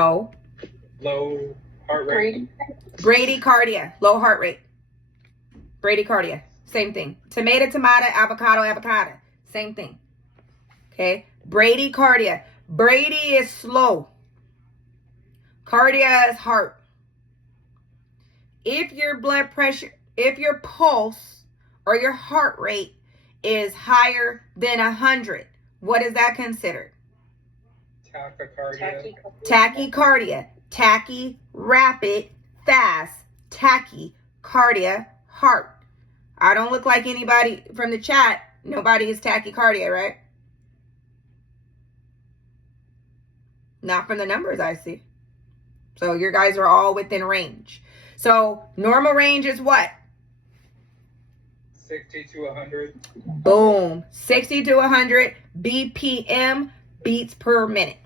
No. Low heart rate. Bradycardia, low heart rate. Bradycardia, same thing. Tomato, avocado, avocado, same thing. Okay, bradycardia. Brady is slow. Cardia is heart. If your blood pressure, if your pulse or your heart rate is higher than 100, what is that considered? Tachycardia. Tachycardia. Tachy, rapid, fast. Tachycardia, heart. I don't look like anybody from the chat. Nobody is tachycardia, right? Not from the numbers I see. So your guys are all within range. So normal range is what? 60 to 100. Boom. 60 to 100 BPM, beats per minute.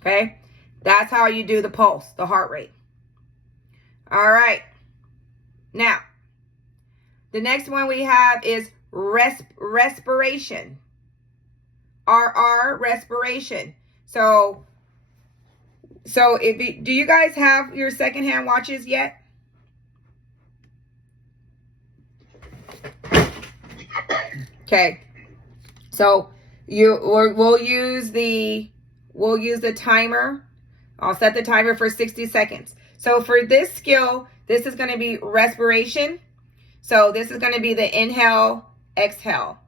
Okay? That's how you do the pulse, the heart rate. All right. Now, the next one we have is respiration. RR, respiration. So do you guys have your secondhand watches yet? Okay. So we'll use the timer. I'll set the timer for 60 seconds. So for this skill, this is going to be respiration. So this is going to be the inhale, exhale,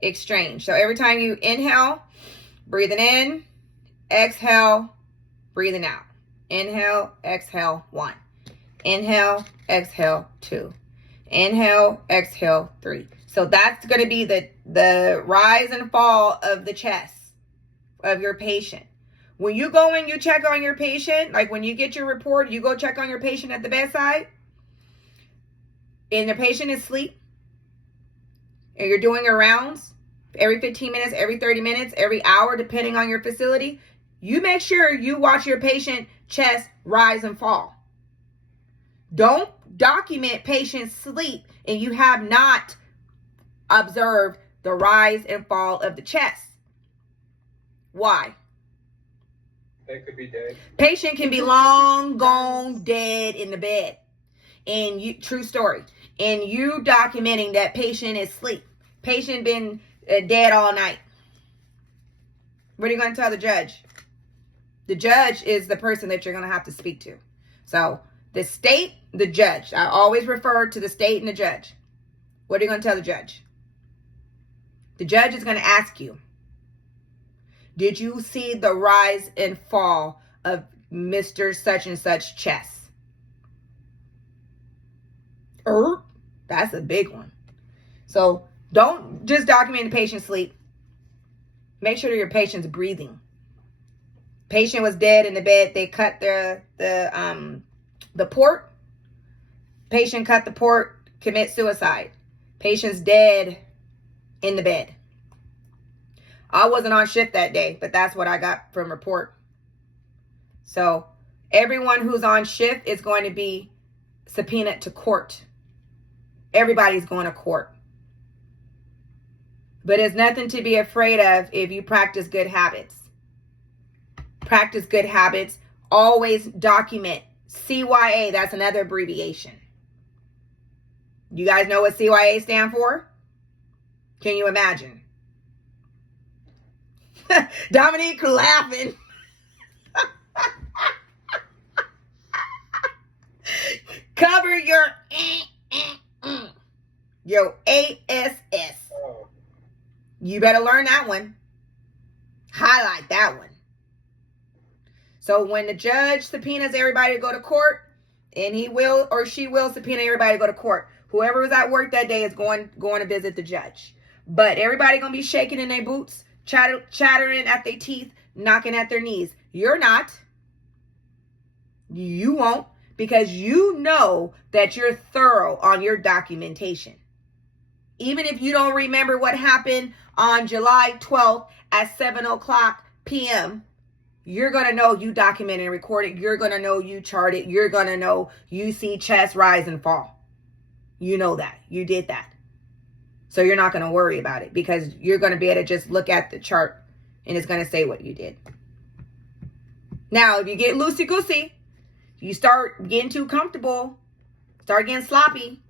exchange. So every time you inhale, breathing in, exhale, breathing out. Inhale, exhale, 1. Inhale, exhale, 2. Inhale, exhale, 3. So that's going to be the rise and fall of the chest of your patient. When you go and you check on your patient, like when you get your report, you go check on your patient at the bedside, and the patient is asleep, and you're doing your rounds every 15 minutes, every 30 minutes, every hour, depending on your facility, you make sure you watch your patient chest rise and fall. Don't document patient sleep and you have not observed the rise and fall of the chest. Why? They could be dead. Patient can be long gone dead in the bed. And you, true story. And you documenting that patient is asleep. Patient been dead all night. What are you going to tell the judge? The judge is the person that you're going to have to speak to. So the state, the judge. I always refer to the state and the judge. What are you going to tell the judge? The judge is going to ask you, did you see the rise and fall of Mr. Such and Such chest? That's a big one. So don't just document the patient's sleep. Make sure that your patient's breathing. Patient was dead in the bed. They cut the port. Patient cut the port, commit suicide. Patient's dead in the bed. I wasn't on shift that day, but that's what I got from report. So everyone who's on shift is going to be subpoenaed to court. Everybody's going to court. But it's nothing to be afraid of if you practice good habits. Practice good habits. Always document. CYA, that's another abbreviation. You guys know what CYA stand for? Can you imagine? Dominique laughing. Cover your ASS. You better learn that one. Highlight that one. So when the judge subpoenas everybody to go to court, and he will or she will subpoena everybody to go to court, whoever was at work that day is going to visit the judge. But everybody going to be shaking in their boots, chattering at their teeth, knocking at their knees. You're not. You won't, because you know that you're thorough on your documentation. Even if you don't remember what happened on July 12th at 7:00 p.m., you're going to know you documented and recorded. You're going to know you charted. You're going to know you see chest rise and fall. You know that. You did that. So you're not going to worry about it, because you're going to be able to just look at the chart and it's going to say what you did. Now, if you get loosey-goosey, you start getting too comfortable, start getting sloppy,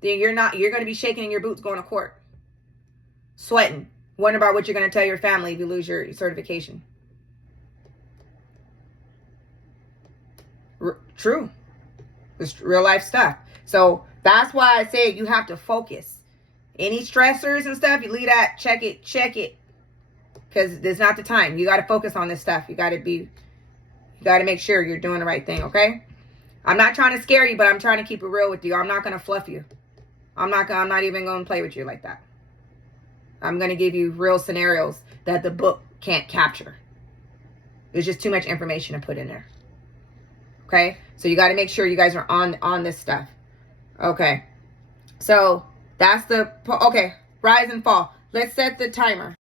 then you're going to be shaking in your boots going to court. Sweating. Wondering about what you're going to tell your family if you lose your certification. True. It's real life stuff. So that's why I say you have to focus. Any stressors and stuff, you leave that, check it. Because there's not the time. You got to focus on this stuff. You got to make sure you're doing the right thing, okay? I'm not trying to scare you, but I'm trying to keep it real with you. I'm not going to fluff you. I'm not even going to play with you like that. I'm going to give you real scenarios that the book can't capture. There's just too much information to put in there. Okay? So you got to make sure you guys are on this stuff. Okay. So that's okay. Rise and fall. Let's set the timer.